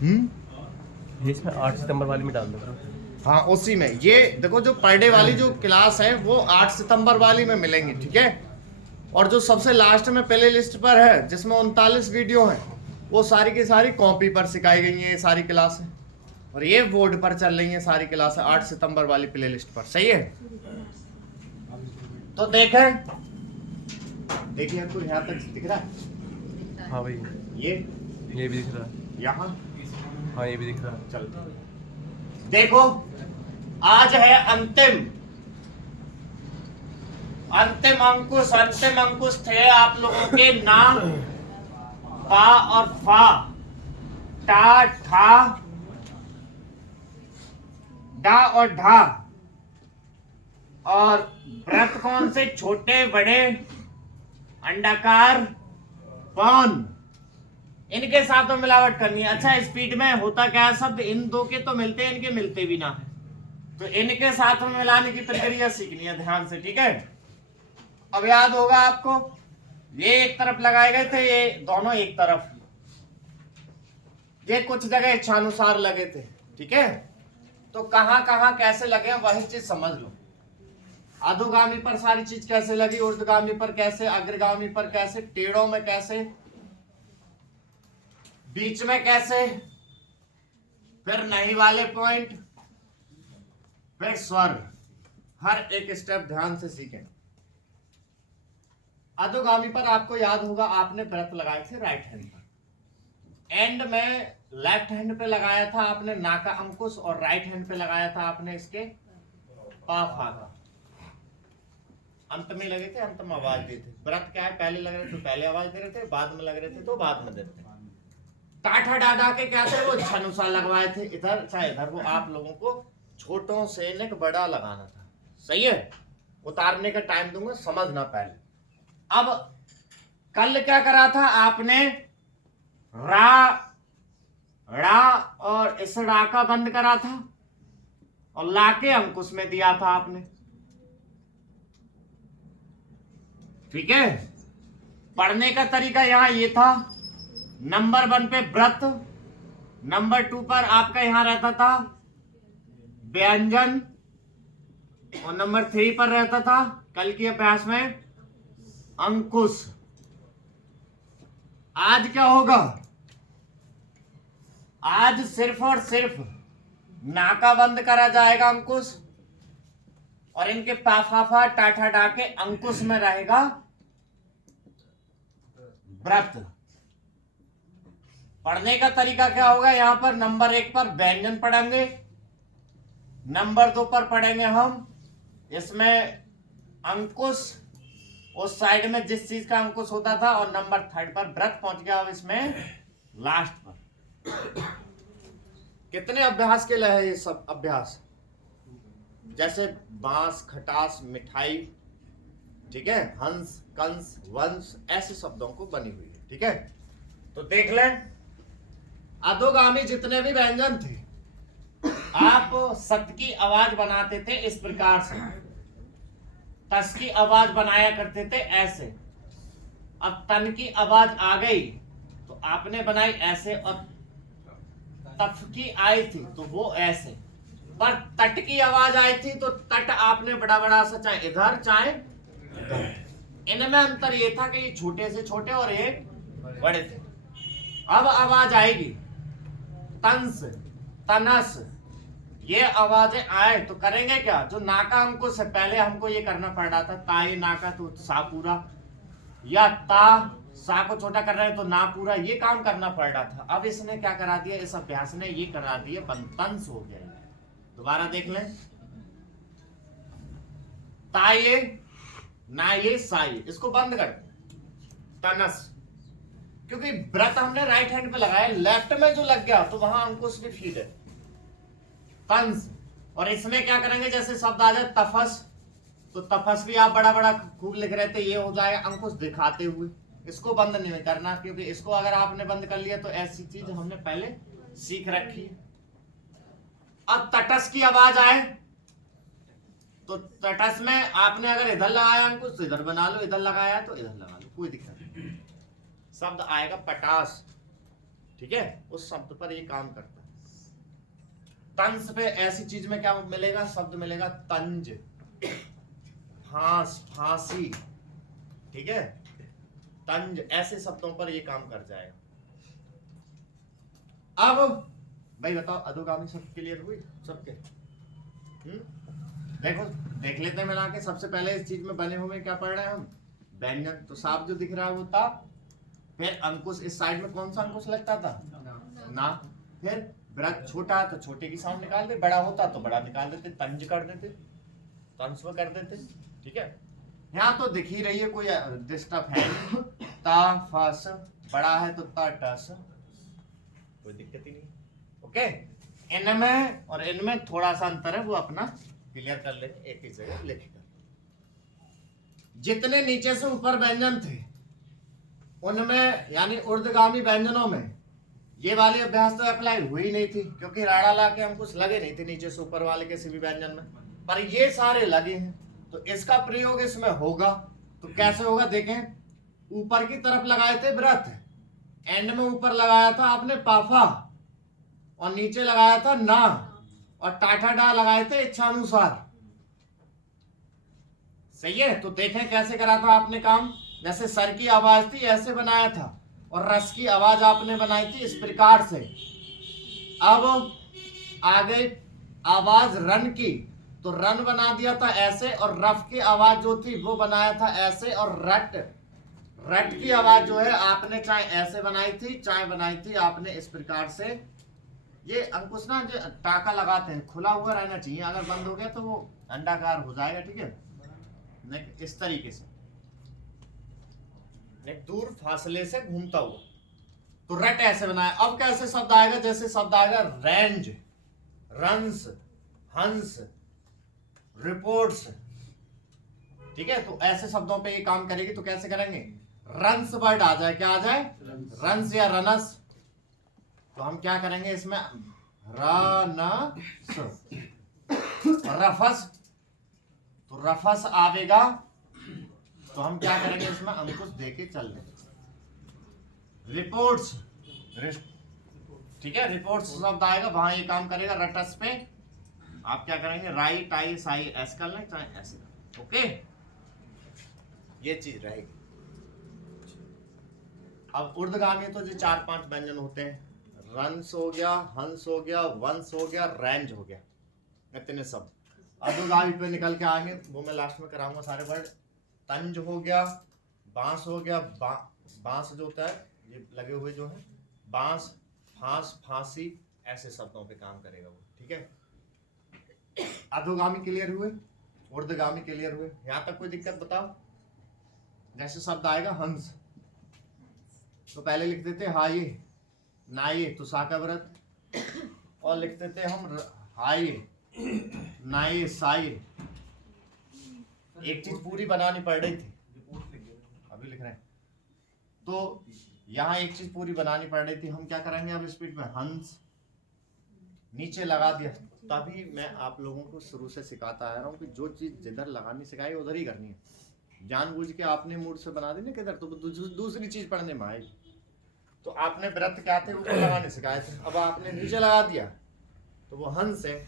इसमें 8 सितंबर वाली में डाल दो। हाँ उसी में ये देखो, जो पर डे वाली जो क्लास है वो 8 सितंबर वाली में मिलेंगी, ठीक है। और जो सबसे लास्ट में प्ले लिस्ट पर है जिसमें 39 वीडियो हैं, वो सारी की सारी कॉपी पर सिखाई गई हैं ये सारी क्लासें, और ये बोर्ड पर चल रही हैं सारी क्लासें 8 सितंबर वाली प्ले लिस्ट पर। सही है, तो देखें, देखिए आपको यहाँ तक दिख रहा है? हाँ भाई, ये भी दिख रहा है। यहाँ, हाँ ये भी दिख रहा है। चल देखो, आज है अंतिम अंकुश थे आप लोगों के ना, पा और फा, टा ठा, डा और ढा, और व्रत कौन से, छोटे बड़े, अंडाकार, पौन, इनके साथ में मिलावट करनी है। अच्छा, स्पीड में होता क्या है, शब्द इन दो के तो मिलते हैं, इनके मिलते भी ना है, तो इनके साथ में मिलाने की प्रक्रिया सीखनी है ध्यान से, ठीक है। अब याद होगा आपको, ये एक तरफ लगाए गए थे, ये दोनों एक तरफ, ये कुछ जगह इच्छानुसार लगे थे, ठीक है। तो कहां कहां कैसे लगे वही चीज समझ लो। अधोगामी पर सारी चीज कैसे लगी, ऊर्ध्वगामी पर कैसे, अग्रगामी पर कैसे, टेढ़ों में कैसे, बीच में कैसे, फिर नहीं वाले पॉइंट, फिर स्वर, हर एक स्टेप ध्यान से सीखें। अधोगामी पर आपको याद होगा आपने व्रत लगाए थे राइट हैंड पर, एंड में लेफ्ट हैंड पे लगाया था आपने ना का अंकुश, और राइट हैंड पे लगाया था आपने इसके पा फा का। अंत में लगे थे, अंत में आवाज दी थी। व्रत क्या है, पहले लग रहे थे पहले आवाज दे रहे थे, बाद में लग रहे थे तो बाद में देते। टाठा डाडा के क्या थे, वो इच्छानुसार लगवाए थे, इधर चाहे इधर, वो आप लोगों को छोटों से निक बड़ा लगाना था। सही है, उतारने का टाइम दूंगा, समझना पहले। अब कल क्या करा था आपने, रा, रा और इस रा का बंद करा था और ला के अंकुश में दिया था आपने, ठीक है। पढ़ने का तरीका यहां ये था, नंबर 1 पे व्रत, नंबर 2 पर आपका यहां रहता था व्यंजन, और नंबर 3 पर रहता था कल के अभ्यास में अंकुश। आज क्या होगा, आज सिर्फ और सिर्फ नाका बंद करा जाएगा अंकुश, और इनके पाफाफा टाठा डा के अंकुश में रहेगा व्रत। पढ़ने का तरीका क्या होगा, यहां पर नंबर 1 पर व्यंजन पढ़ेंगे, नंबर 2 पर पढ़ेंगे हम इसमें अंकुश, उस साइड में जिस चीज का अंकुश होता था, और नंबर 3 पर व्रत पहुंच गया अब इसमें लास्ट पर। कितने अभ्यास के लिए है ये सब अभ्यास, जैसे बांस, खटास, मिठाई, ठीक है, हंस, कंस, वंश, ऐसे शब्दों को बनी हुई है, ठीक है। तो देख लें, अधोगामी जितने भी व्यंजन थे, आप सत की आवाज बनाते थे इस प्रकार से, तस की आवाज बनाया करते थे ऐसे, अब तन की आवाज आ गई तो आपने बनाई ऐसे, और तफ की आई थी तो वो ऐसे, पर तट की आवाज आई थी तो तट आपने बड़ा बड़ा सा, चाहे इधर चाहे इधर। इनमें अंतर ये था कि ये छोटे से छोटे और ये बड़े थे। अब आवाज आएगी तंस, तनस, ये आवाजें आए तो करेंगे क्या, जो नाका अंकुश है, पहले हमको ये करना पड़ रहा था ताई नाका तो सा पूरा, या ता सा को छोटा कर रहे हैं तो ना पूरा, ये काम करना पड़ रहा था। अब इसने क्या करा दिया, इस अभ्यास ने ये करा दिया, तंस हो गया। दोबारा देख लें, ताये ना ये साई, इसको बंद कर, तनस, क्योंकि व्रत हमने राइट हैंड पे लगाया, लेफ्ट में जो लग गया तो वहां अंकुश भी फीड है, तंस। और इसमें क्या करेंगे, जैसे शब्द आ जाए तफस, तो तफस भी आप बड़ा बड़ा खूब लिख रहे थे, ये हो जाएगा अंकुश दिखाते हुए, इसको बंद नहीं करना, क्योंकि इसको अगर आपने बंद कर लिया तो ऐसी चीज हमने पहले सीख रखी है। अब तटस की आवाज आए तो तटस में आपने अगर इधर लगाया अंकुश तो इधर बना लो, इधर लगाया तो इधर लगा लो, कोई दिक्कत नहीं। शब्द आएगा पटास, ठीक है, उस शब्द पर ये काम करता है। तंज पे ऐसी चीज में क्या मिलेगा, शब्द मिलेगा तंज, फांस, फांसी, ठीक है, तंज, ऐसे शब्दों पर ये काम कर जाएगा। अब भाई बताओ अधोगामी शब्द क्लियर हुई सबके? देखो देख लेते हैं मिला के। सबसे पहले इस चीज में बने हुए क्या पढ़ रहे हैं हम, व्यंजन। तो साफ जो दिख रहा है वो था, फिर अंकुश, इस साइड में कौन सा अंकुश लगता था, ना, फिर वृत्त छोटा तो छोटे की साउंड निकाल दे, बड़ा होता तो बड़ा निकाल देते, तंज कर देते, तंज कर देते, ठीक है। यहाँ तो दिख ही रही है, कोई डिस्टर्ब है नहीं। ता फस, बड़ा है तो ता टस, कोई दिक्कत ही नहीं, ओके। इनमें और इनमें थोड़ा सा अंतर है, वो अपना क्लियर कर लेंगे, एक ही जगह लिखकर। जितने नीचे से ऊपर व्यंजन थे उनमें, यानी ऊर्ध्वगामी व्यंजनों में ये वाली अभ्यास तो अप्लाई हुई नहीं थी, क्योंकि राड़ा ला के हम कुछ लगे नहीं थे नीचे से ऊपर वाले किसी भी व्यंजन में, पर ये सारे लगे हैं। तो इसका प्रयोग इसमें होगा, तो कैसे होगा देखें। ऊपर की तरफ लगाए थे व्रत, एंड में ऊपर लगाया था आपने पाफा, और नीचे लगाया था ना, और टाटा डा लगाए थे इच्छानुसार, सही है। तो देखें कैसे करा था आपने काम। जैसे सर की आवाज थी ऐसे बनाया था, और रस की आवाज आपने बनाई थी इस प्रकार से। अब आ गई आवाज रन की, तो रन बना दिया था ऐसे, और रफ की आवाज जो थी वो बनाया था ऐसे, और रट, रट की आवाज जो है आपने चाहे ऐसे बनाई थी चाहे बनाई थी आपने इस प्रकार से। ये अंकुश ना जो टाका लगाते हैं खुला हुआ रहना चाहिए, अगर बंद हो गया तो वो अंडाकार हो जाएगा, ठीक है। इस तरीके से दूर फासले से घूमता हुआ, तो रट ऐसे बनाया। अब कैसे शब्द आएगा, जैसे शब्द आएगा रेंज, रंस, हंस, रिपोर्ट्स, ठीक है। तो ऐसे शब्दों पे ये काम करेगी। तो कैसे करेंगे, रंस वर्ड आ जाए, क्या आ जाए, रंस या रनस। तो हम क्या करेंगे इसमें, रनस, रफस, तो रफस आवेगा। तो हम क्या करेंगे इसमें, अंकुश देके चल रहे। रिपोर्ट्स, ठीक है, रिपोर्ट्स शब्द आएगा, वहां ये काम करेगा रटस पे। आप क्या करेंगे, राई टाई साई ऐसे कर लें चाहे ऐसे, ओके, ये चीज रहेगी। अब ऊर्ध्वगामी तो जो 4-5 व्यंजन होते हैं, रंस हो गया, हंस हो गया, वंश हो गया, रेंज हो गया, इतने सब। अधोगामी पे निकल के आएंगे, वो मैं लास्ट में कराऊंगा सारे वर्ड। तंज हो गया, बांस हो गया, बांस जो होता है ये लगे हुए जो है, बांस, फांस, फांसी, ऐसे शब्दों पे काम करेगा वो, ठीक है। अधोगामी क्लियर हुए, ऊर्ध्वगामी क्लियर हुए, यहां तक कोई दिक्कत बताओ। जैसे शब्द आएगा हंस, तो पहले लिख देते हाये, नाये तो साका व्रत, और लिख देते हम हाये, नाये, साये। एक चीज पूरी बनानी पड़ रही थी, अभी लिख रहे हैं। तो यहाँ एक चीज पूरी बनानी पड़ रही थी, हम क्या करेंगे अब स्पीड में, हंस नीचे लगा दिया। तभी मैं आप लोगों को शुरू से सिखाता आ रहा हूँ कि जो चीज जिधर लगानी सिखाई उधर ही करनी है। जानबूझ के आपने मूड से बना दी ना किधर, तो दूसरी चीज पढ़ने में आएगी। तो आपने व्रत क्या थे ऊपर लगाने सिखाए थे, अब आपने नीचे लगा दिया तो वो हंस है,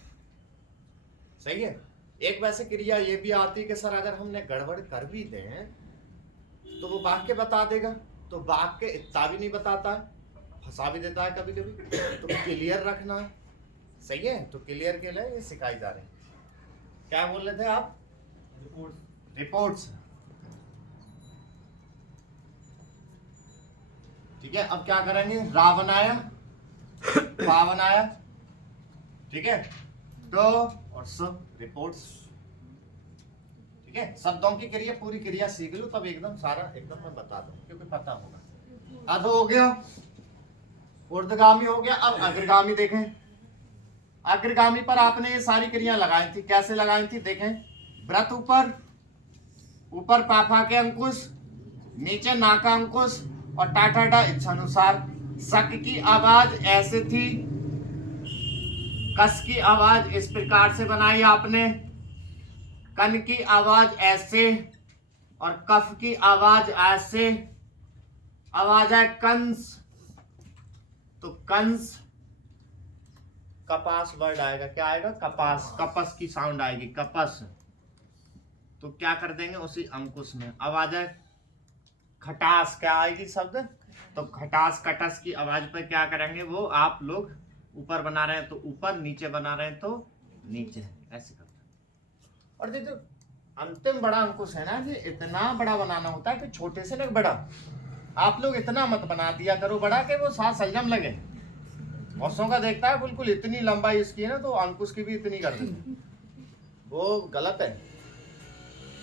सही है। एक वैसे क्रिया ये भी आती है कि सर अगर हमने गड़बड़ कर भी दें तो वो वाक्य बता देगा, तो वाक्य इतना भी नहीं बताता है, फंसा भी देता है कभी कभी। तो क्लियर रखना है, सही है। तो क्लियर के लिए ये सिखाई जा रही है। क्या बोल रहे थे आप, रिपोर्ट्स, ठीक है। अब क्या करेंगे, रा बनाया, पा बनाया, ठीक है, तो और सब रिपोर्ट्स, ठीक है। शब्दों की क्रिया पूरी क्रिया सीख लो तब एकदम सारा एकदम मैं बता दूं, क्योंकि पता होगा। अधो हो गया, ऊर्ध्वगामी हो गया। अब अग्रगामी देखें, अग्रगामी पर आपने ये सारी क्रिया लगाई थी, कैसे लगाई थी देखें। व्रत ऊपर, ऊपर पापा के अंकुश, नीचे नाका अंकुश, और टाटा इच्छानुसार। शक की आवाज ऐसे थी, कस की आवाज इस प्रकार से बनाई आपने, कन की आवाज ऐसे, और कफ की आवाज ऐसे। आवाज है कंस, तो कंस कपास वर्ड आएगा, क्या आएगा? कपास, कपस की साउंड आएगी, कपस। तो क्या कर देंगे उसी अंकुश में। अब आ जाए खटास, क्या आएगी शब्द? तो खटास कटस की आवाज पर क्या करेंगे वो आप लोग, ऊपर बना रहे हैं तो ऊपर, नीचे बना रहे हैं तो नीचे, ऐसे करते हैं। और ये जो अंतिम बड़ा अंकुश है ना, ये इतना बड़ा बनाना होता है कि छोटे से लेकर बड़ा। आप लोग इतना मत बना दिया करो बड़ा कि वो साथ संयम लगे। बॉसों का देखता है बिल्कुल इतनी लंबाई इसकी है ना, तो अंकुश की भी इतनी कर देते, वो गलत है।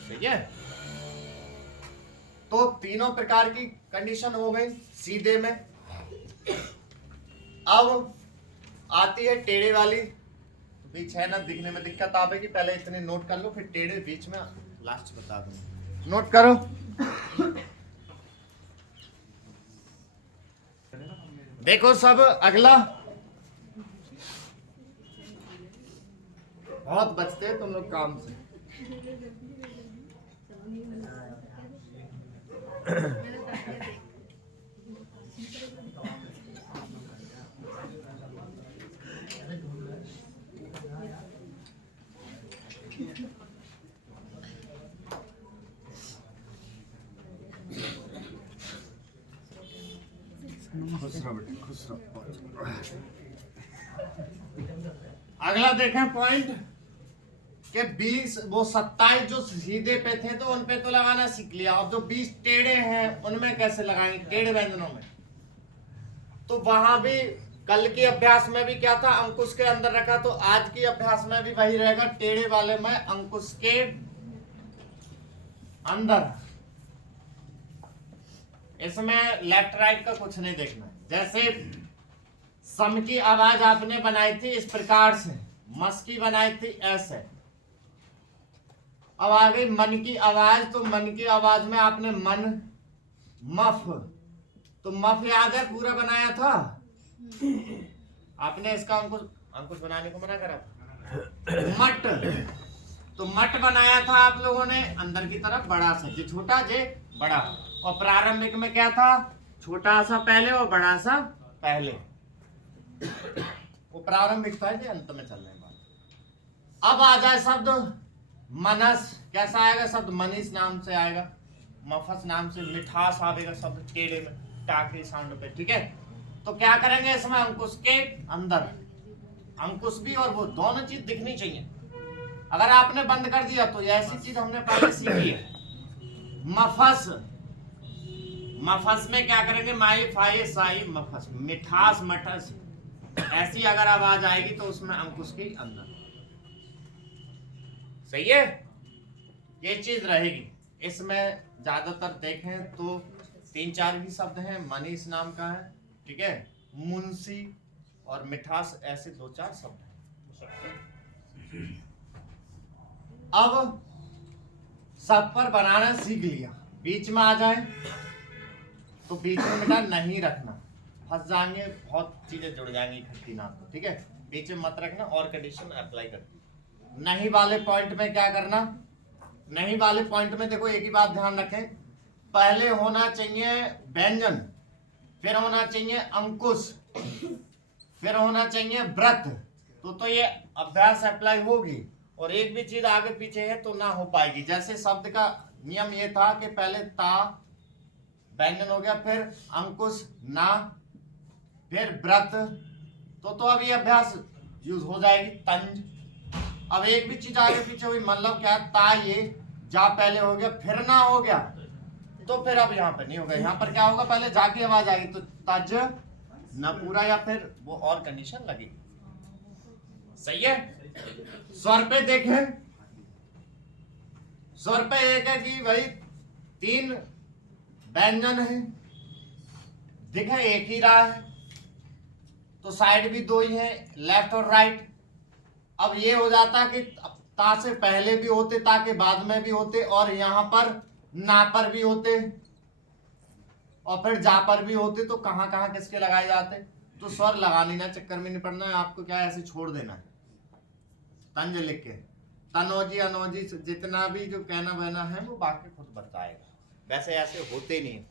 ठीक है, तो तीनों प्रकार की कंडीशन हो गई सीधे में। अब आती है टेढ़े वाली, तो बीच है ना, दिखने में दिक्कत आवेगी, पहले इतने नोट कर लो, फिर टेढ़े बीच में लास्ट बता दूंगा। नोट करो। देखो सब अगला, बहुत बचते हैं तुम लोग काम से। अगला देखें पॉइंट कि 20 वो 27 जो सीधे पे थे तो उन पे तो लगाना सीख लिया। अब जो 20 टेढ़े हैं उनमें कैसे लगाएंगे, टेढ़े व्यंजनों में। तो वहां भी कल के अभ्यास में भी क्या था, अंकुश के अंदर रखा, तो आज की अभ्यास में भी वही रहेगा, टेढ़े वाले में अंकुश के अंदर। इसमें लेफ्ट राइट का कुछ नहीं देखना। जैसे सम की आवाज आपने बनाई थी इस प्रकार से, मस की बनाई थी ऐसे। अब आ गई मन की आवाज, तो मन की आवाज में आपने मन, मफ, तो मफ याद है पूरा बनाया था आपने, इसका अंकुश बनाने को मना करा था। मट, तो मट बनाया था आप लोगों ने अंदर की तरफ बड़ा सा, जे छोटा जे बड़ा। और प्रारंभिक में क्या था, छोटा सा पहले और बड़ा सा पहले, वो प्रारंभिक था, ये अंत में चल रहे हैं बात। अब आ जाए शब्द मनस, कैसा आएगा शब्द? मनीष नाम से आएगा, मफस नाम से, मिठास आएगा शब्द टेढ़े में, टाके साउंड पे। ठीक है, तो क्या करेंगे इसमें अंकुश के अंदर, अंकुश भी और वो दोनों चीज दिखनी चाहिए। अगर आपने बंद कर दिया तो ऐसी चीज हमने पहले सीखी है। मफस, मफस में क्या करेंगे, माई फाई साई मफस, मिठास मठस, ऐसी अगर आवाज आएगी तो उसमें अंकुश के अंदर। सही है, ये चीज रहेगी। इसमें ज्यादातर देखें तो 3-4 ही शब्द हैं, मनीष नाम का है, ठीक है, मुंशी और मिठास, ऐसे 2-4 शब्द हैं। अब सब पर बनाना सीख लिया, बीच में आ जाए तो बीच में बेटा नहीं रखना, फंस जाएंगे, बहुत चीजें जुड़ जाएंगी इकट्ठी ना, ठीक है, बीच में मत रखना। और कंडीशन अप्लाई करती। नहीं वाले पॉइंट में क्या करना, नहीं वाले पॉइंट में देखो एक ही बात ध्यान रखें, पहले होना चाहिए व्यंजन, फिर होना चाहिए अंकुश, फिर होना चाहिए व्रत, तो ये अभ्यास अप्लाई होगी। और एक भी चीज आगे पीछे है तो ना हो पाएगी। जैसे शब्द का नियम ये था कि पहले ता व्यंजन हो गया, फिर अंकुश ना, फिर व्रत, तो अब ये अभ्यास यूज हो जाएगी तंज। अब एक भी चीज आगे पीछे हुई, मतलब क्या, ता ये जा पहले हो गया, फिर ना हो गया, तो फिर अब यहाँ पर नहीं होगा। यहाँ पर क्या होगा, पहले जा की आवाज आएगी तो तज न पूरा, या फिर वो और कंडीशन लगेगी। सही है। स्वर पे देखें, स्वर पे एक है कि भाई 3 व्यंजन है, दिखे एक ही रहा है, तो साइड भी 2 ही है, लेफ्ट और राइट। अब ये हो जाता कि ता से पहले भी होते, ता के बाद में भी होते, और यहां पर ना पर भी होते, और फिर जा पर भी होते, तो कहां कहां किसके लगाए जाते। तो स्वर लगाने ना चक्कर में नहीं पड़ना है आपको, क्या ऐसे छोड़ देना है, तंज लिख के, तनोजी अनोजी जितना भी जो कहना बहना है वो बाकी खुद बताएगा, वैसे ऐसे होते नहीं,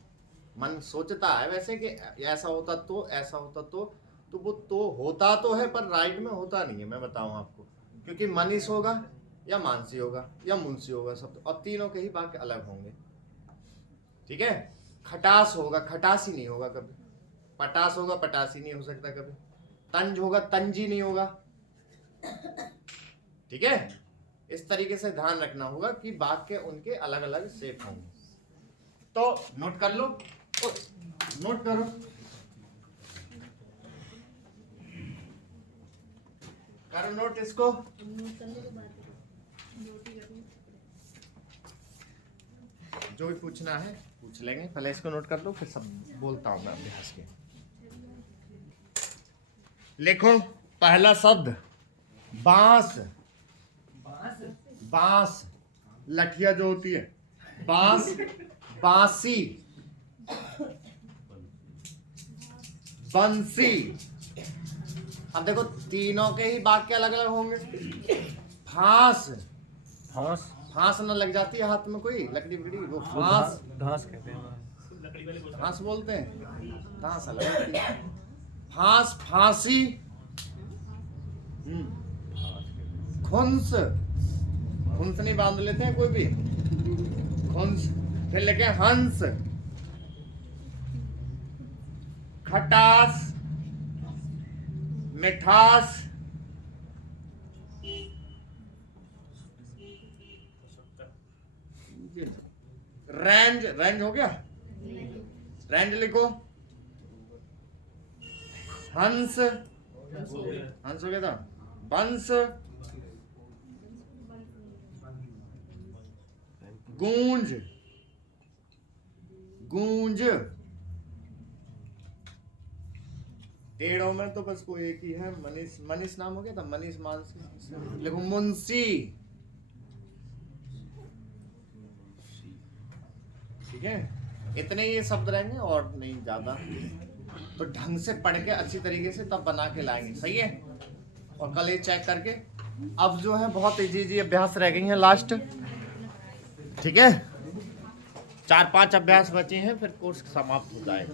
मन सोचता है वैसे कि ऐसा होता तो ऐसा होता तो वो तो होता तो है पर राइट में होता नहीं है। मैं बताऊं आपको, क्योंकि मनीष होगा या मानसी होगा या मुंशी होगा सब, और तीनों के ही वाक्य अलग होंगे। ठीक है, खटास होगा खटासी नहीं होगा कभी, पटास होगा पटासी नहीं हो सकता कभी, तंज होगा तंजी नहीं होगा। ठीक है, इस तरीके से ध्यान रखना होगा कि वाक्य उनके अलग अलग शेप होंगे। तो नोट कर लो, नोट करो। करो नोट इसको। जो भी पूछना है पूछ लेंगे, पहले इसको नोट कर लो फिर सब बोलता हूं मैं अभ्यास के। लिखो पहला शब्द बांस। बांस लठिया जो होती है, बांस, बांसी, बंसी। अब देखो तीनों के ही वाक्य अलग अलग होंगे। फांस, फांस, फांस न लग जाती है हाथ में कोई लकड़ी बकड़ी, वो फांस, घास कहते हैं। फांस बोलते हैं, फांस अलग होती है। फांस, फांसी, खुंस, खुंस नहीं बांध लेते हैं कोई भी, खुंस। फिर लेके हंस, खटास, मिठास, रेंज, रेंज हो गया, रेंज लिखो। हंस, हंस हो गया था। बंस, गूंज, गूंज। टेढ़ों में तो बस कोई एक ही है, मनीष, मनीष नाम हो गया था, मनीष मानसी। देखो मुंशी। ठीक है, इतने ये शब्द रहेंगे और नहीं ज्यादा। तो ढंग से पढ़ के अच्छी तरीके से तब बना के लाएंगे, सही है। और कल ये चेक करके, अब जो है बहुत इजी अभ्यास रह गई हैं लास्ट। ठीक है, 4-5 अभ्यास बचे हैं फिर कोर्स समाप्त हो जाएगा।